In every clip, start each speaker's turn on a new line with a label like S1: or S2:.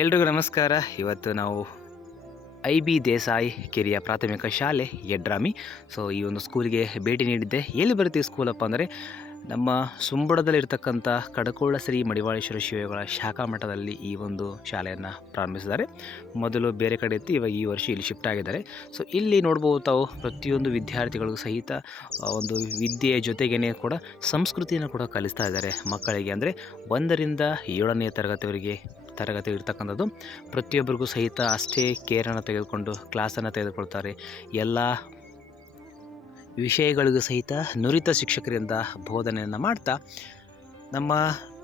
S1: ಎಲ್ರಿಗೂ ನಮಸ್ಕಾರ. ಇವತ್ತು ನಾವು ಐ ಬಿ ದೇಸಾಯಿ ಕಿರಿಯ ಪ್ರಾಥಮಿಕ ಶಾಲೆ ಯಡ್ರಾಮಿ ಸೊ ಈ ಒಂದು ಸ್ಕೂಲಿಗೆ ಭೇಟಿ ನೀಡಿದ್ದೆ. ಎಲ್ಲಿ ಬರುತ್ತೆ ಈ ಸ್ಕೂಲಪ್ಪ ಅಂದರೆ, ನಮ್ಮ ಸುಂಬಡದಲ್ಲಿರ್ತಕ್ಕಂಥ ಕಡಕೋಳ ಶ್ರೀ ಮಡಿವಾಳೇಶ್ವರ ಶಿವಗಳ ಶಾಖಾ ಮಠದಲ್ಲಿ ಈ ಒಂದು ಶಾಲೆಯನ್ನು ಪ್ರಾರಂಭಿಸಿದ್ದಾರೆ. ಮೊದಲು ಬೇರೆ ಕಡೆ ಇತ್ತು, ಇವಾಗ ಈ ವರ್ಷ ಇಲ್ಲಿ ಶಿಫ್ಟ್ ಆಗಿದ್ದಾರೆ. ಸೊ ಇಲ್ಲಿ ನೋಡ್ಬೋದು ತಾವು ಪ್ರತಿಯೊಂದು ವಿದ್ಯಾರ್ಥಿಗಳಿಗೂ ಸಹಿತ ಒಂದು ವಿದ್ಯೆಯ ಜೊತೆಗೇ ಕೂಡ ಸಂಸ್ಕೃತಿಯನ್ನು ಕೂಡ ಕಲಿಸ್ತಾ ಇದ್ದಾರೆ ಮಕ್ಕಳಿಗೆ. ಅಂದರೆ, ಒಂದರಿಂದ ಏಳನೇ ತರಗತಿವರೆಗೆ ತರಗತಿ ಇರ್ತಕ್ಕಂಥದ್ದು. ಪ್ರತಿಯೊಬ್ಬರಿಗೂ ಸಹಿತ ಅಷ್ಟೇ ಕೇರನ್ನು ತೆಗೆದುಕೊಂಡು ಕ್ಲಾಸನ್ನು ತೆಗೆದುಕೊಳ್ತಾರೆ. ಎಲ್ಲ ವಿಷಯಗಳಿಗೂ ಸಹಿತ ನುರಿತ ಶಿಕ್ಷಕರಿಂದ ಬೋಧನೆಯನ್ನು ಮಾಡ್ತಾ, ನಮ್ಮ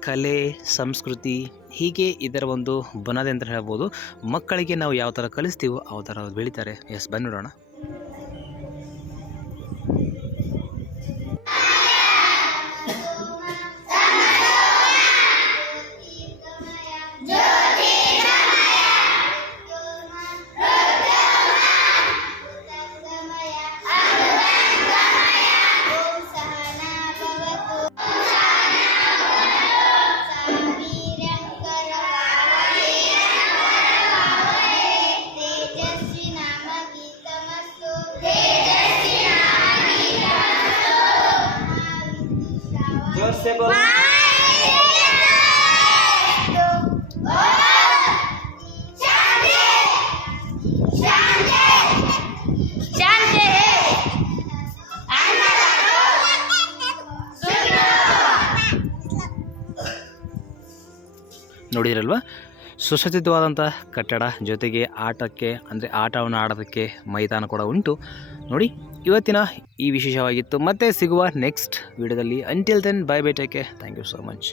S1: ಕಲೆ, ಸಂಸ್ಕೃತಿ ಹೀಗೆ ಇದರ ಒಂದು ಬುನಾದಿ ಅಂತ ಹೇಳ್ಬೋದು. ಮಕ್ಕಳಿಗೆ ನಾವು ಯಾವ ಥರ ಕಲಿಸ್ತೀವೋ ಆ ಥರ ಬೆಳೀತಾರೆ. ಎಸ್ ಬನ್ನಿ ನೋಡೋಣ ಸೆಗೋ ನೋಡಿರಲ್ವಾ ಸುಸಜ್ಜಿತವಾದಂಥ ಕಟ್ಟಡ ಜೊತೆಗೆ ಆಟಕ್ಕೆ, ಅಂದರೆ ಆಟವನ್ನು ಆಡೋದಕ್ಕೆ ಮೈದಾನ ಕೂಡ ಉಂಟು. ನೋಡಿ, ಇವತ್ತಿನ ಈ ವಿಶೇಷವಾಗಿತ್ತು. ಮತ್ತೆ ಸಿಗುವ ನೆಕ್ಸ್ಟ್ ವಿಡಿಯೋದಲ್ಲಿ. Until then bye bye take thank you so much